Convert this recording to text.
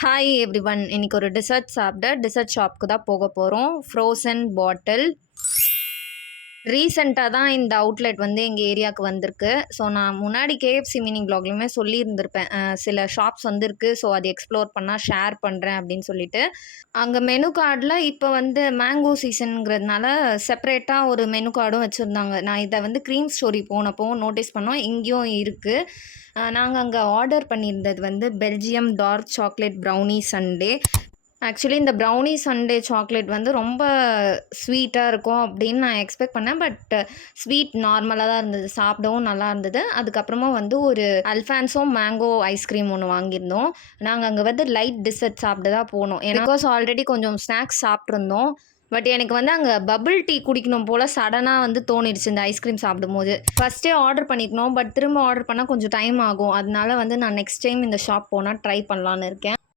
Hi everyone. இன்னைக்கு ஒரு dessert சாப்பிட டிசர்ட் ஷாப்க்கு தான் போக போகிறோம். ஃப்ரோசன் பாட்டில். ரீசெண்டாக தான் இந்த அவுட்லெட் வந்து எங்கள் ஏரியாவுக்கு வந்திருக்கு. ஸோ நான் முன்னாடி கேஎஃப்சி மினி ப்ளாக்லையுமே சொல்லியிருந்திருப்பேன். சில ஷாப்ஸ் வந்திருக்கு. ஸோ அது எக்ஸ்ப்ளோர் பண்ணால் ஷேர் பண்ணுறேன் அப்படின்னு சொல்லிட்டு. அங்கே மெனு கார்டில் இப்போ வந்து மேங்கோ சீசனுங்கிறதுனால செப்பரேட்டாக ஒரு மெனு கார்டும் வச்சுருந்தாங்க. நான் இதை வந்து க்ரீம் ஸ்டோரி போனப்போ நோட்டீஸ் பண்ணோம். இங்கேயும் இருக்குது. நாங்கள் அங்கே ஆர்டர் பண்ணியிருந்தது வந்து Belgium dark chocolate brownie sundae. Actually இந்த ப்ரௌனி சண்டே சாக்லேட் வந்து ரொம்ப ஸ்வீட்டாக இருக்கும் அப்படின்னு நான் எக்ஸ்பெக்ட் பண்ணேன். பட் ஸ்வீட் நார்மலாக தான் இருந்தது. சாப்பிடவும் நல்லா இருந்தது. அதுக்கப்புறமா வந்து ஒரு அல்ஃபான்ஸோ மேங்கோ ஐஸ்கிரீம் ஒன்று வாங்கியிருந்தோம். நாங்கள் அங்கே வந்து லைட் டிசர்ட் சாப்பிட்டு தான் போனோம். பிகாஸ் ஆல்ரெடி கொஞ்சம் ஸ்நாக்ஸ் சாப்பிட்ருந்தோம். பட் எனக்கு வந்து அங்கே பபிள் டீ குடிக்கணும் போல் சடனாக வந்து தோணிடுச்சு இந்த ஐஸ்கிரீம் சாப்பிடும்போது. ஃபஸ்ட்டே ஆர்டர் பண்ணிக்கணும். பட் திரும்ப ஆர்டர் பண்ணால் கொஞ்சம் டைம் ஆகும். அதனால வந்து நான் நெக்ஸ்ட் டைம் இந்த ஷாப் போனால் ட்ரை பண்ணலான்னு இருக்கேன்.